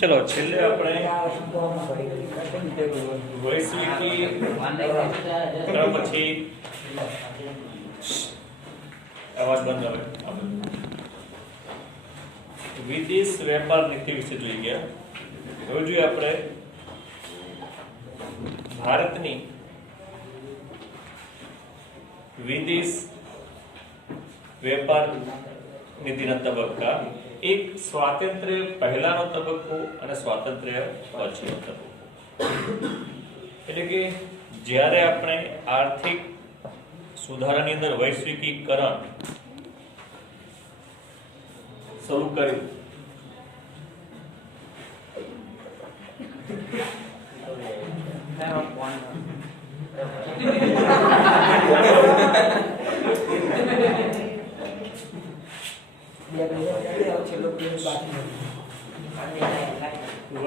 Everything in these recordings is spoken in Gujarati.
चलो छेल्ले આપણે વૈશ્વિકી ત્યાર પછી અવાજ બંધ આવે વિદેશ વેપાર નીતિ વિશે જોઈ ગયા। હવે જોઈએ આપણે ભારતની વિદેશ વેપાર નીતિના તબક્કા एक स्वातंत्र्य पहलानो तबक्को અને સ્વાતંત્ર્ય પછીનો તબક્કો એટલે કે જ્યારે આપણે આર્થિક સુધારાની અંદર વૈશ્વિકીકરણ શરૂ કર્યું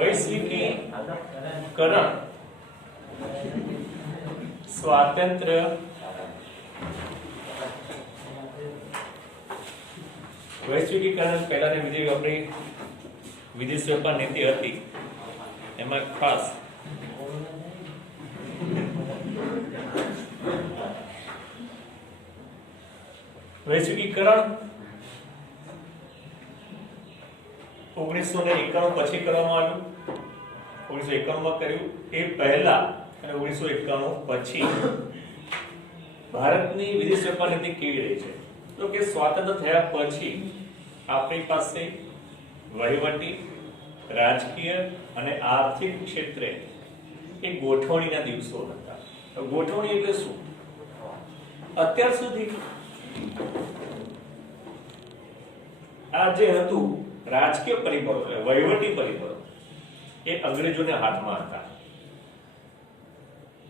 वैश्विकीकरण स्वातंत्र्य वैश्विकीकरण पहला ने अपनी विदेश व्यापार नीति हती एमां खास वैश्विकीकरण 1991 પછી કરવામાં આવ્યું 1991 માં કર્યું એ પહેલા અને 1991 પછી ભારતની વિદેશ વેપાર નીતિ કેવી રહી છે તો કે સ્વાતંત્ર્ય થયા પછી આપણી પાસે વહીવટી રાજકીય અને આર્થિક ક્ષેત્રે એક ગોઠવણીના દિવસો હતા। તો ગોઠવણી એટલે શું અત્યાર સુધી આ જે હતું राजकीय परिबळो वहीवटी परिबळो ए अंग्रेजोने हाथमां हता।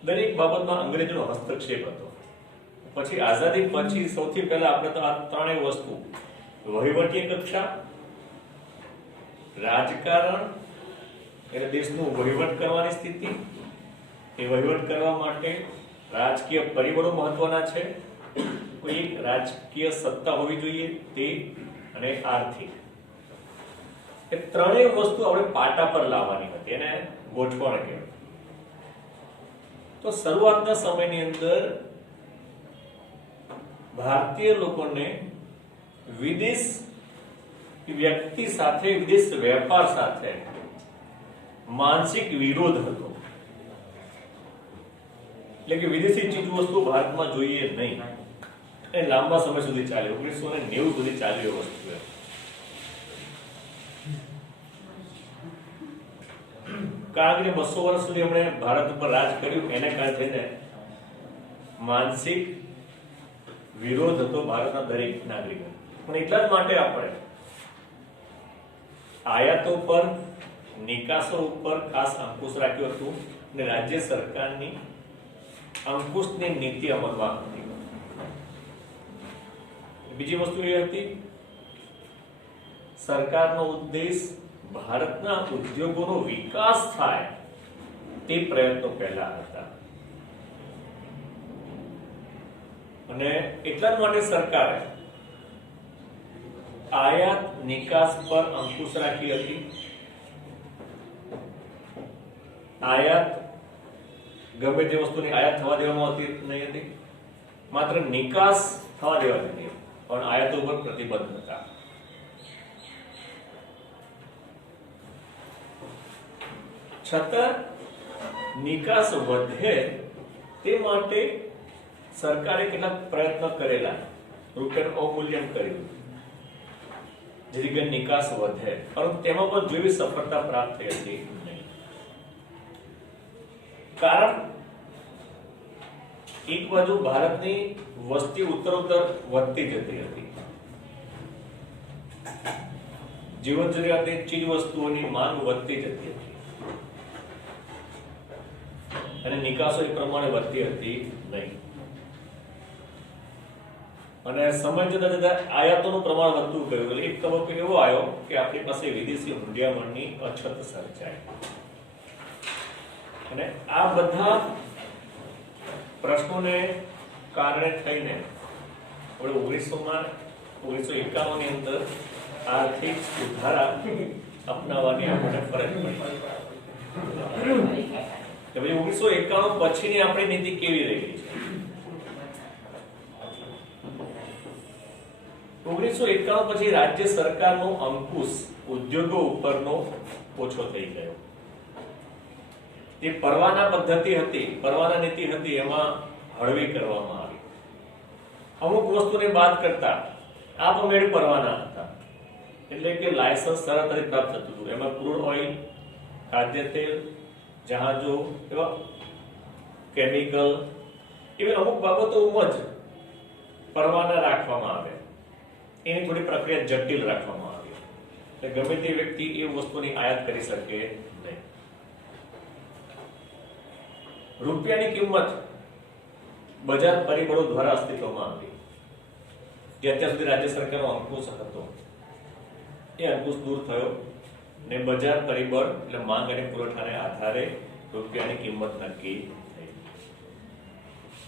दरेक बाबतमां अंग्रेजोनो हस्तक्षेप हतो। પછી આઝાદી પછી સૌથી પહેલા આપણે તો આ ત્રણેય વસ્તુ વહીવટી કક્ષા રાજકારણ એટલે દેશનું વહીવટ કરવાની સ્થિતિ એ વહીવટ કરવા માટે રાજકીય પરિબળો મહત્વના છે। કોઈ એક રાજકીય સત્તા હોવી જોઈએ તે અને આર્થિક એ ત્રણેય વસ્તુ આપણે પાટા પર લાવવાની હતી એને ગોઠવણ કહેવાય। તો શરૂઆતના સમયની અંદર ભારતીય લોકોને વિદેશ વ્યક્તિ સાથે વિદેશ વેપાર સાથે માનસિક વિરોધ હતો એટલે કે વિદેશી ચીજ વસ્તુ ભારતમાં જોઈએ નહીં એ લાંબા સમય સુધી ચાલે 1990 સુધી ચાલ્યું એ વસ્તુ કારણ કે 200 વર્ષ સુધી हमने ભારત ઉપર રાજ કર્યું એને કારણે થઈને માનસિક વિરોધ હતો ભારતના દરેક નાગરિકો પણ એટલા જ માટે આપણે આયાતો પર નિકાસો ઉપર ખાસ અંકુશ રાખ્યો હતો અને રાજ્ય સરકારની અંકુશની નીતિ અમલમાં હતી। બીજી વસ્તુ એ હતી સરકારનો ઉદ્દેશ ભારતના ઉદ્યોગોનો વિકાસ થાય તે પ્રયત્નો પહેલા હતા અને એટલા માટે સરકારે આયાત નિકાસ પર અંકુશ રાખી હતી। આયાત ગમે તે વસ્તુની આયાત થવા દેવામાં આવતી નહીં હતી માત્ર નિકાસ થવા દેવાની હતી પણ આયાતો પર પ્રતિબંધ હતા। છતાં નિકાસ વધે તે માટે સરકારે કેટલાક પ્રયત્ન કરેલા રૂપિયાનું અવમૂલ્યન કર્યું જેથી કરીને નિકાસ વધે પરંતુ તેમાં પણ જેવી સફળતા પ્રાપ્ત થઈ હતી નહીં। કારણ એક બાજુ ભારતની વસ્તી ઉત્તરોત્તર વધતી જતી હતી જીવન જરૂરિયાતની ચીજ વસ્તુઓની માંગ વધતી જતી હતી અને નિકાસો એ પ્રમાણે વધતી હતી નહીં અને સમય જતા જતા આયાતોનું પ્રમાણ વધતું ગયું એટલે એક તબક્કો એવો આવ્યો કે આપણી પાસે વિદેશી હુંડિયામણની અછત સર્જાઈ અને આ બધા પ્રશ્નોને કારણે થઈને 1900 માં 1951 ની અંદર આર્થિક સુધારા અપનાવવાની આપણને ફરજ પડી કે ભાઈ 1991 પછીની આપણી નીતિ કેવી રહી છે. 1991 પછી રાજ્ય સરકારનો અંકુશ ઉદ્યોગો ઉપરનો ઓછો થઈ ગયો. જે પરવાના પદ્ધતિ હતી, પરવાના નીતિ હતી, એમાં હળવી કરવામાં આવી. અમુક વસ્તુને બાદ કરતા આપમેળે પરવાના હતા, એટલે કે લાયસન્સ સરળતાથી પ્રાપ્ત થતું હતું. એમાં ક્રૂડ ઓઇલ, ખાદ્ય તેલ, જહાજો, એવા કેમિકલ, એવી અમુક બાબતોમાં જ પરવાના રાખવામાં આવે. એની થોડી પ્રક્રિયા જટિલ રાખવામાં આવી, એટલે ગમે તે વ્યક્તિ એ વસ્તુની આયાત કરી શકે નહીં. રૂપિયાની કિંમત બજાર પરિબળો દ્વારા અસ્તિત્વમાં આવી. જે અત્યાર સુધી રાજ્ય સરકારનો અંકુશ હતો, એ અંકુશ દૂર થયો ને બજાર પરિબળ એટલે માંગ અને પુરવઠાને આધારે રૂપિયાની કિંમત નક્કી થઈ.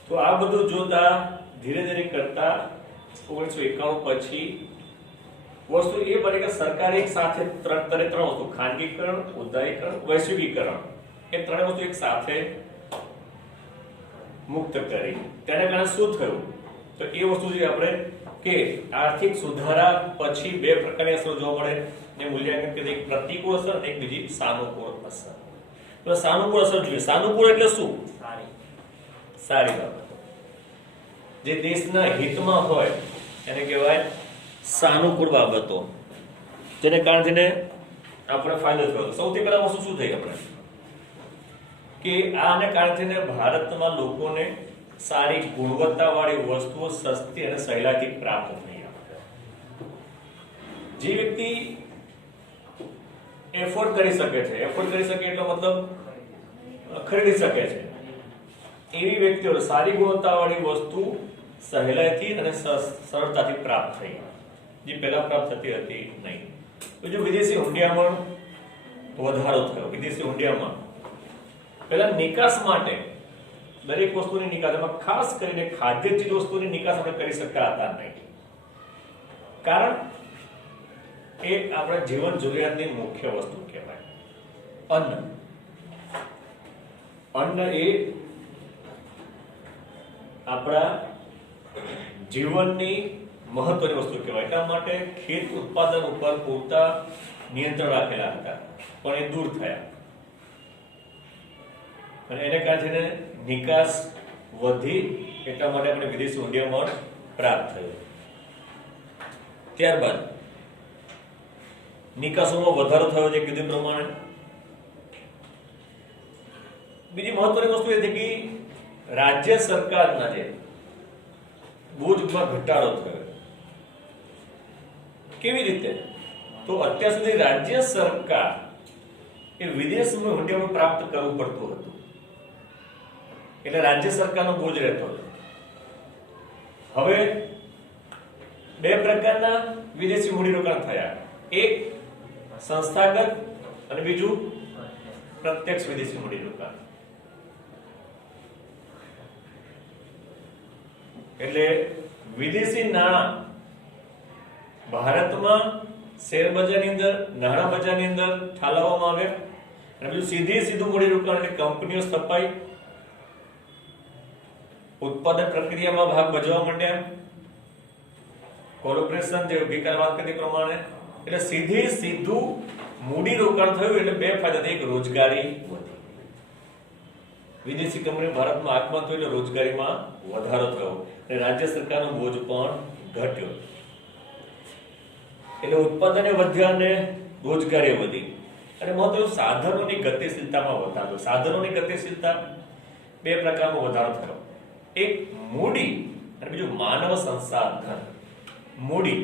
તો આ બધું જોતા ધીરે ધીરે કરતા 1991 પછી વસ્તુ એ બની કે સરકાર એક સાથે ત્રણ વસ્તુ, ખાનગીકરણ, ઉદારીકરણ, વૈશ્વિકીકરણ, એ ત્રણે વસ્તુ એક સાથે મુક્ત કરી. તેના કારણે શું થયું? તો એ વસ્તુ જે આપણે કે આર્થિક સુધારા પછી બે પ્રકારની અસરો જોવા મળે ને મૂલ્યાંકન કરી, એક પ્રતિકૂળ અસર અને એક બીજી સાનુકૂળ અસર. તો સાનુકૂળ અસર જોઈએ. સાનુકૂળ એટલે શું? સારી બાબતો જે દેશના હિતમાં હોય એને કહેવાય સાનુકૂળ બાબતો, જેને કારણે આપણે ફાયદો થયો. સૌથી પહેલા વસ્તુ શું થઈ આપણે કે આને કારણે ભારતમાં લોકોને સારી ગુણવત્તાવાળી વસ્તુઓ સસ્તી અને સહેલાઈથી પ્રાપ્ત થઈ. જે વ્યક્તિ એફોર્ડ કરી શકે છે, એફોર્ડ કરી શકે એટલો મતલબ ખરીદી શકે છે, એવી વ્યક્તિઓ સારી ગુણવત્તાવાળી વસ્તુ સહેલાઈથી અને સરળતાથી પ્રાપ્ત થઈ, જે પહેલા પ્રાપ્ત થતી હતી નહીં. બીજું, વિદેશી હુંડિયામણ વધારો થયો. વિદેશી હુંડિયામણ પહેલા નિકાસ માટે દરેક વસ્તુની નિકાસ, એમાં ખાસ કરીને ખાદ્ય ચીજ વસ્તુની નિકાસ આપણે કરી શકતા હતા નહીં. કારણ એ આપણા જીવન જરૂરિયાતની મુખ્ય વસ્તુ કહેવાય. અન્ન એ આપણા જીવનની મહત્વની વસ્તુ કહેવાય. એટલા માટે ખેત ઉત્પાદન ઉપર પૂરતા નિયંત્રણ રાખેલા હતા, પણ એ દૂર થયા અને એને કારણે નિકાસ વધી. એટલા માટે આપણે વિદેશી હુંડિયામણ પ્રાપ્ત થયું. ત્યારબાદ નિકાસોમાં વધારો થયો છે કીધું પ્રમાણે. બીજી મહત્વની વસ્તુ એ હતી કે રાજ્ય સરકારના જે બોજમાં ઘટાડો થયો. કેવી રીતે? તો અત્યાર સુધી રાજ્ય સરકાર એ વિદેશમાં હુંડિયામણ પ્રાપ્ત કરવું પડતું હતું, એટલે રાજ્ય સરકારનો બોજ રહેતો હતો. હવે બે પ્રકારના વિદેશી મૂડીરોકાણ થયા, એક સંસ્થાગત અને બીજું પ્રત્યક્ષ વિદેશી મૂડીરોકાણ. એટલે વિદેશી નાણાં ભારતમાં શેર બજારની અંદર, નાણાં બજારની અંદર ઠાલવવામાં આવ્યા, અને બીજું સીધું મૂડીરોકાણ એટલે કંપનીઓ સ્થપાઈ, ઉત્પાદન પ્રક્રિયામાં ભાગ ભજવવા માંડ્યા, કોર્પોરેશન જે ગઈકાલે વાત કરી પ્રમાણે. એટલે સીધું મૂડી રોકાણ થયું, એટલે બે ફાયદા. એક, રોજગારી વધી. વિદેશી કંપની ભારતમાં આગમન થયું એટલે રોજગારીમાં વધારો થયો અને રાજ્ય સરકારનો બોજ પણ ઘટ્યો. એટલે ઉત્પાદને વધ્યા અને રોજગારી વધી. અને મહત્વ સાધનોની ગતિશીલતામાં વધારો. સાધનોની ગતિશીલતા બે પ્રકારનો વધારો થયો, એક મૂડી અને બીજું માનવ સંસાધન. મૂડી,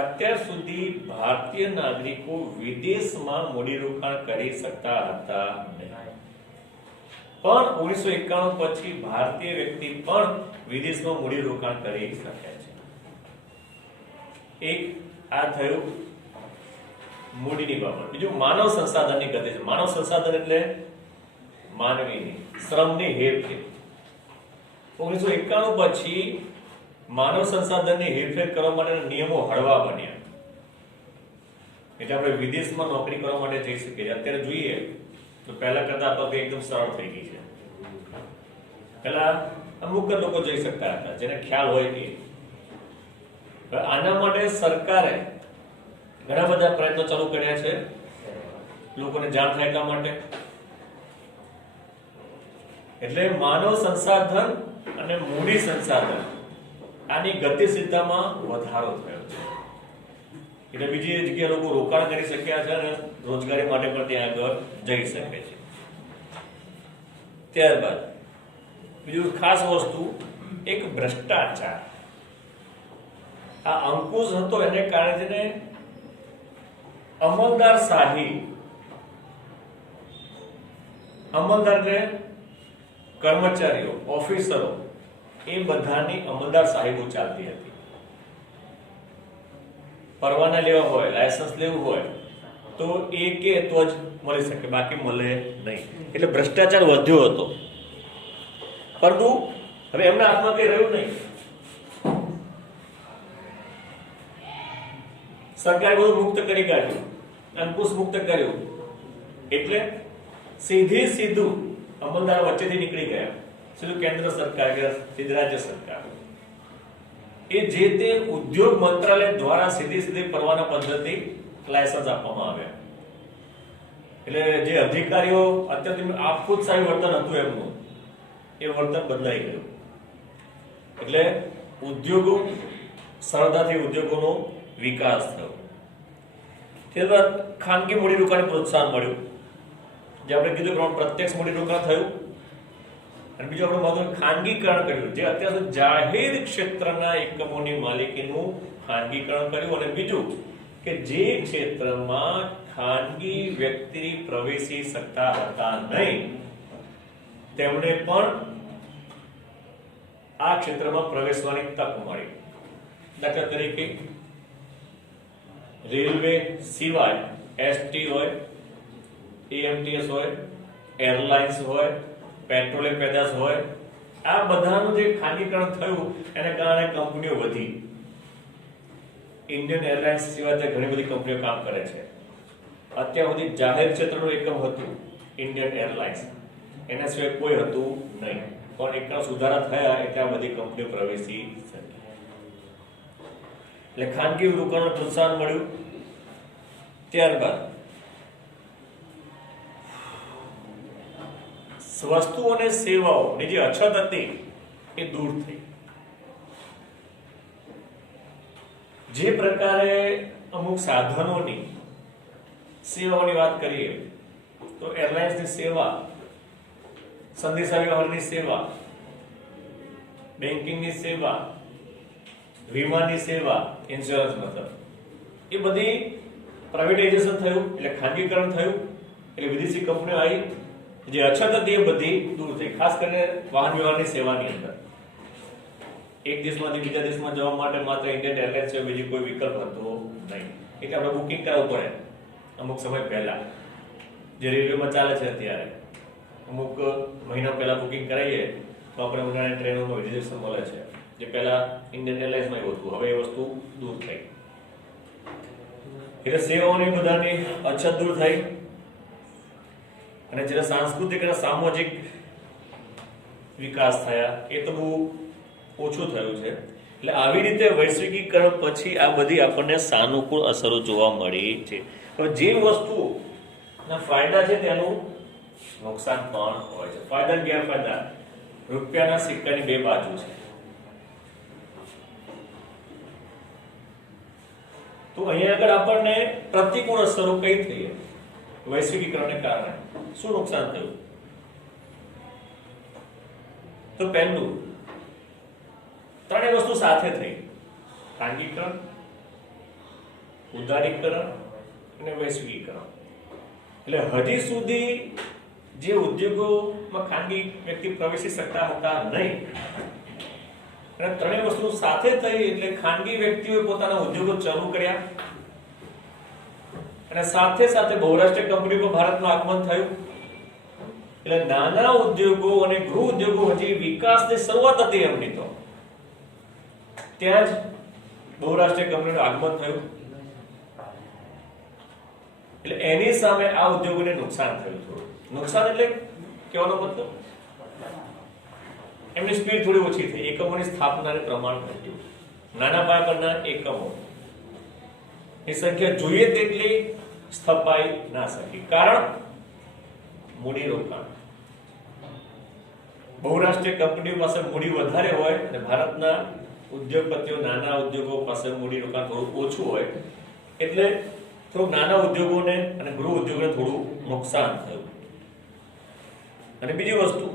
અત્યાર સુધી ભારતીય નાગરિકો વિદેશમાં મૂડીરોકાણ કરી શકતા હતા નહીં, પણ 1991 પછી ભારતીય વ્યક્તિ પણ વિદેશમાં મૂડીરોકાણ કરી શકે છે. એક આ થયું મૂડીની બાબત. બીજું માનવ સંસાધનની ગતિ. માનવ સંસાધન એટલે માનવીની શ્રમની હેરફેર. 1991 પછી માનવ સંસાધનની હેરફેર કરવા માટેના નિયમો હળવા બન્યા. એટલે આપણે વિદેશમાં નોકરી કરવા માટે જઈ શકીએ. અત્યારે જોઈએ તો પહેલા કરતા આપણે એકદમ સરળ થઈ ગઈ છે. પહેલા અમુક જ લોકો જઈ શકતા હતા, જેને ખ્યાલ હોય કે. આના માટે સરકારે ઘણા બધા પ્રયત્નો ચાલુ કર્યા છે, લોકોને જાણ થાય એટલા માટે. એટલે માનવ સંસાધન અને મૂડી સંસાધન આની ગતિશીલતામાં વધારો થયો છે. એટલે બીજી જગ્યાએ લોકો રોકાણ કરી શક્યા છે અને રોજગારી માટે પણ ત્યાં આગળ જઈ શકે છે. ત્યારબાદ બીજું ખાસ વસ્તુ એક ભ્રષ્ટાચાર. આ અંકુશ હતો એને કારણે અમલદાર શાહી, અમલદારને કર્મચારીઓ, ઓફિસરો એ બધાની અમલદાર શાહી ચાલતી હતી. પરવાના લેવા હોય, લાયસન્સ લેવું હોય તો એ કે તો જ મળી શકે, બાકી મળે નહીં. એટલે ભ્રષ્ટાચાર વધ્યો હતો. પરંતુ હવે એમના હાથમાં કઈ રહ્યું નહીં. સરકારે બધું મુક્ત કરી કાઢ્યું, અંકુશ મુક્ત કર્યું. એટલે સીધું અમલદાર વચ્ચેથી નીકળી ગયા. સીધું કેન્દ્ર સરકાર કે સીધી રાજ્ય સરકાર એ જે તે ઉદ્યોગ મંત્રાલય દ્વારા સીધી પરવાના પદ્ધતિ લાયસન્સ આપવામાં આવ્યા. એટલે જે અધિકારીઓ અત્યારે આપખુદશાહી વર્તન હતું એમનું, એ વર્તન બદલાઈ ગયું. એટલે ઉદ્યોગો સરળતાથી ઉદ્યોગોનો વિકાસ થયો. ત્યારબાદ ખાનગી મૂડીરોકાણને પ્રોત્સાહન મળ્યું. જે આપણે કીધું પ્રમાણે પ્રત્યક્ષ મૂડીરોકાણ થયું અને બીજું આપણે મહત્વનું ખાનગીકરણ કર્યું. જે અત્યાર સુધી જાહેર ક્ષેત્રના એકમોની માલિકીનું ખાનગીકરણ કર્યું. અને બીજું કે જે ક્ષેત્રમાં ખાનગી વ્યક્તિ પ્રવેશી શકતા હતા નહીં, તેમને પણ આ ક્ષેત્રમાં પ્રવેશવાની તક મળી. દાખલા તરીકે રેલવે સિવાય એસટી હોય, એએમટીએસ હોય, એરલાઇન્સ હોય, પેટ્રોલિયમ પેદાશ હોય, આ બધાનું જે ખાનગીકરણ થયું એને કારણે કંપનીઓ વધી. ઇન્ડિયન એરલાઇન્સ સિવાય ઘણી બધી કંપનીઓ કામ કરે છે. અત્યાર સુધી જાહેર ક્ષેત્રનું એકમ હતું ઇન્ડિયન એરલાઇન્સ, એના સિવાય કોઈ હતું નહીં. પણ એકના સુધારા થયા એટલે આ બધી કંપનીઓ પ્રવેશી શકી. એટલે ખાનગી રોકાણને પ્રોત્સાહન મળ્યું. ત્યારબાદ વસ્તુ અને સેવાઓની જે અછત હતી એ દૂર થઈ. જે પ્રકારે અમુક સાધનોની સેવાઓની વાત કરીએ તો એરલાઇન્સની સેવા, સંદેશાવ્યવહારની સેવા, બેન્કિંગની સેવા, વીમાની સેવા, ઇન્સ્યોરન્સ મતલબ એ બધી પ્રાઇવેટાઇઝેશન થયું એટલે ખાનગીકરણ થયું. એટલે વિદેશી કંપનીઓ આવી, જે અછત હતી એ બધી દૂર થઈ. ખાસ કરીને વાહન વ્યવહારની સેવાની અંદર એક દેશમાંથી બીજા દેશમાં જવા માટે માત્ર ઇન્ડિયન એરલાઇન્સ સિવાય બીજી કોઈ વિકલ્પ હતો નહીં. એટલે આપણે બુકિંગ કરાવવું પડે અમુક સમય પહેલા. જે રેલવેમાં ચાલે છે અત્યારે, અમુક મહિના પહેલા બુકિંગ કરાવીએ તો આપણે ઉનાળાની ટ્રેનોમાં રિઝર્વેશન મળે છે, જે પહેલા ઇન્ડિયન એરલાઇન્સમાં એવું હતું. હવે એ વસ્તુ દૂર થઈ. એટલે સેવાઓની બધાની અછત દૂર થઈ. અને જ્યારે સાંસ્કૃતિક અને સામાજિક વિકાસ થયા એ તો બહુ ઓછું થયું છે. એટલે આવી રીતે વૈશ્વિકીકરણ પછી આ બધી આપણને સાનુકૂળ અસરો જોવા મળી છે. હવે જે વસ્તુના ફાયદા છે તેનું નુકસાન પણ હોય છે. ફાયદા અને ગેરફાયદા રૂપિયાના સિક્કાની બે બાજુ છે. તો અહીંયા આગળ આપણને પ્રતિકૂળ અસરો કઈ થઈ વૈશ્વિકીકરણને કારણે શું નુકસાન થયું? તો પહેલું, ત્રણેય વસ્તુ સાથે થઈ: ખાનગીકરણ, ઉદારીકરણ અને વૈશ્વિકીકરણ. એટલે હજી સુધી જે ઉદ્યોગોમાં ખાનગી વ્યક્તિ પ્રવેશી શકતા હતા નહીં, અને ત્રણેય વસ્તુ સાથે થઈ એટલે ખાનગી વ્યક્તિઓએ પોતાના ઉદ્યોગો ચાલુ કર્યા અને સાથે સાથે બહુરાષ્ટ્રીય કંપનીઓ ભારતમાં આગમન થયું. એટલે નાના ઉદ્યોગો અને ગૃહ ઉદ્યોગો હજી વિકાસની શરૂઆત હતી એમની, તો ત્યાં જ બહુરાષ્ટ્રીય કંપનીનું આગમન થયું. એટલે એની સામે આ ઉદ્યોગોને નુકસાન થયું. થોડું નુકસાન એટલે કહેવાનો મતલબ એમની સ્પીડ થોડી ઓછી થઈ, એકમોની સ્થાપનાનું પ્રમાણ ઘટ્યું, નાના પાયા પરના એકમો ની સંખ્યા જોઈએ તેટલી સ્થપાઈ ના શકી. કારણ મૂડી રોકાણ. બહુરાષ્ટ્રીય કંપનીઓ પાસે મૂડી વધારે હોય અને ભારતના ઉદ્યોગપતિઓ નાના ઉદ્યોગો પાસે મૂડી રોકાણ થોડું ઓછું હોય, એટલે થોડુંક નાના ઉદ્યોગોને અને ગૃહ ઉદ્યોગોને થોડું નુકસાન થયું. અને બીજી વસ્તુ,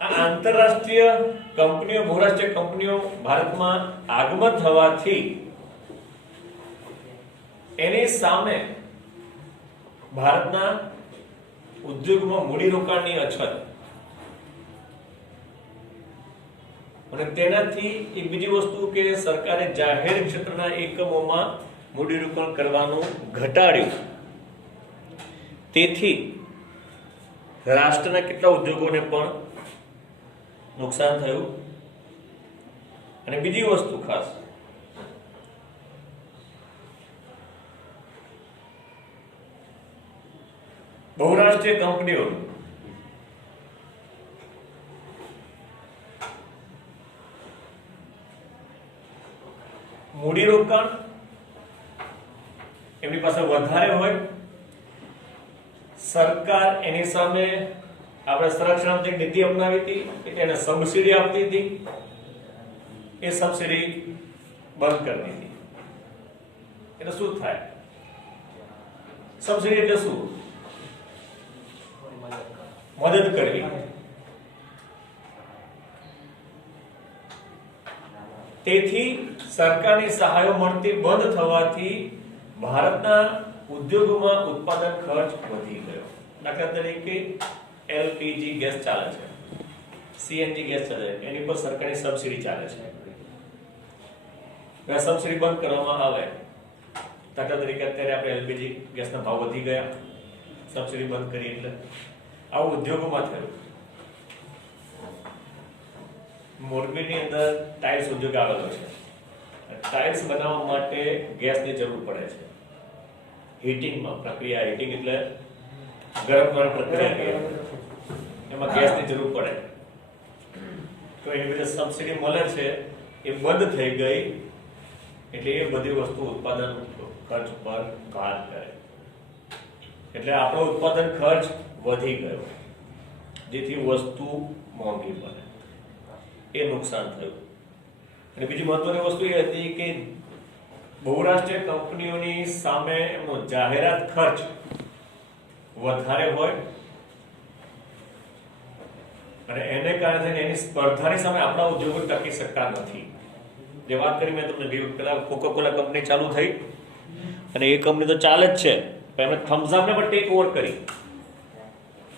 આ આંતરરાષ્ટ્રીય કંપનીઓ, બહુરાષ્ટ્રીય કંપનીઓ ભારતમાં આગમન થવાથી એની સામે ભારતના ઉદ્યોગમાં મૂડીરોકાણની અછત અને તેનાથી એક બીજી વસ્તુ કે સરકારે જાહેર ક્ષેત્રના એકમોમાં મૂડીરોકાણ કરવાનું ઘટાડ્યું. તેથી રાષ્ટ્રના કેટલા ઉદ્યોગોને પણ નુકસાન થયું. અને બીજી વસ્તુ ખાસ, બહુરાષ્ટ્રીય કંપનીઓ મૂડીરોકાણ એમની પાસે વધારે હોય, સરકાર એની સામે આપણે સંરક્ષણ નીતિ અપનાવી હતી, એને સબસિડી આપતી હતી, એ સબસિડી બંધ કરી દીધી. એટલે શું થાય? સબસિડી એટલે શું? મદદ કરવી. તેથી સરકારની સહાયો મળતી બંધ થવાથી ભારતના ઉદ્યોગોમાં ઉત્પાદન ખર્ચ વધી ગયો. દાખલા તરીકે એલપીજી ગેસ ચાલે છે, સીએનજી ગેસ ચાલે છે, એની પર સરકારી સબસિડી ચાલે છે. સબસિડી બંધ કરવામાં આવે, દાખલા તરીકે અત્યારે આપણે એલપીજી ગેસના ભાવ વધી ગયા, સબસિડી બંધ કરી, એટલે આવું ઉદ્યોગોમાં થયું. મોરબીની અંદર ટાઇલ્સ ઉદ્યોગ આવેલો છે. ટાઇલ્સ બનાવવા માટે ગેસની જરૂર પડે છે. હીટિંગમાં પ્રક્રિયા, હીટિંગ એટલે ગરમ કરવાની પ્રક્રિયા, એમાં ગેસની જરૂર પડે. તો એની વચ્ચે સબસિડી મળે છે, એ બંધ થઈ ગઈ, એટલે એ બધી વસ્તુ ઉત્પાદન ખર્ચ પર ભાર કરે, એટલે આપણો ઉત્પાદન ખર્ચ વધી ગયો, જેથી વસ્તુ મોંઘી બને, એ નુકસાન થયું. અને બીજી મહત્વની વસ્તુ એ હતી કે બહુરાષ્ટ્રીય કંપનીઓની સામે એમનો જાહેરાત ખર્ચ વધારે હોય અને એને કારણે એની સ્પર્ધાની સામે આપણા ઉદ્યોગો ટકી શકતા નથી. જે વાત કરી મેં તમને, પેલા કોકાકોલા કંપની ચાલુ થઈ અને એ કંપની તો ચાલે જ છે, પણ એમણે થમ્સ અપને પણ ટેક ઓવર કરી.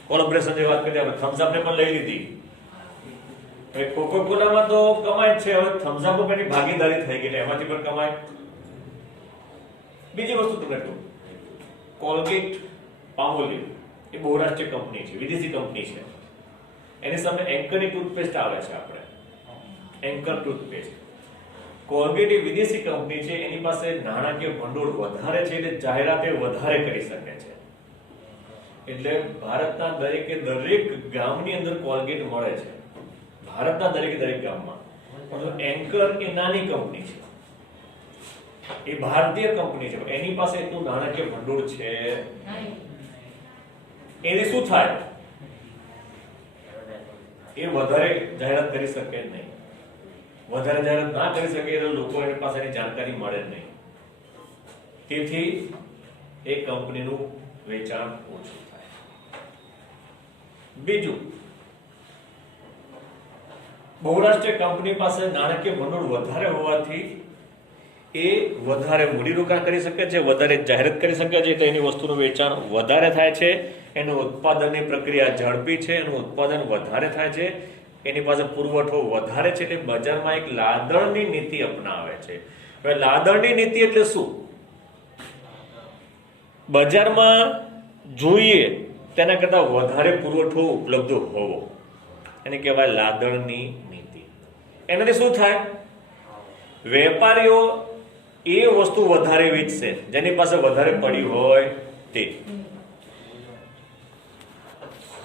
કોલેબોરેશન જે વાત કરી, આપણે થમ્સ અપને પણ લઈ લીધી. હવે કોકાકોલામાં તો કમાય છે, હવે થમ્સ અપ એની ભાગીદારી થઈ ગઈ, એમાંથી પણ કમાય. બીજી વસ્તુ તમને કહું, કોલગેટ પાલ્મોલિવ એ બહુરાષ્ટ્રીય કંપની છે, વિદેશી કંપની છે. એની સામે એન્કરની ટૂથપેસ્ટ આવે છે, આપણે એન્કર ટૂથપેસ્ટ. કોલગેટ એ વિદેશી કંપની છે, એની પાસે નાણાકીય ભંડોળ વધારે છે, એટલે જાહેરાત એ વધારે કરી શકે છે. એટલે ભારતના દરેક ગામની અંદર કોલગેટ મળે છે, ભારતના દરેક ગામમાં. પણ એન્કર એ નાની કંપની છે, એ ભારતીય કંપની છે, એની પાસે એટલું નાણાકીય ભંડોળ છે, એને શું થાય? એ વધારે જાહેરાત કરી શકે નહીં. વધારે જાહેરાત ના કરી શકે એટલે લોકો એની પાસેની જાણકારી મળે નહીં, તેથી એ કંપનીનું વેચાણ ઓછું થાય. બીજું, બહુરાષ્ટ્રીય કંપની પાસે નાણાકીય ભંડોળ વધારે હોવાથી એ વધારે મૂડીરોકાણ કરી શકે છે, વધારે જાહેરાત કરી શકે છે, એટલે એની વસ્તુનું વેચાણ વધારે થાય છે, એનું ઉત્પાદનની પ્રક્રિયા ઝડપી છે, એનું ઉત્પાદન વધારે થાય છે, એની પાસે પુરવઠો વધારે છે, એટલે બજારમાં એક લાદણની નીતિ અપનાવે છે. હવે લાદણની નીતિ એટલે શું? બજારમાં જોઈએ તેના કરતા વધારે પુરવઠો ઉપલબ્ધ હોવો, એને કહેવાય લાદણની નીતિ. એનાથી શું થાય? વેપારીઓ એ વસ્તુ વધારે વેચશે જેની પાસે વધારે પડી હોય તે.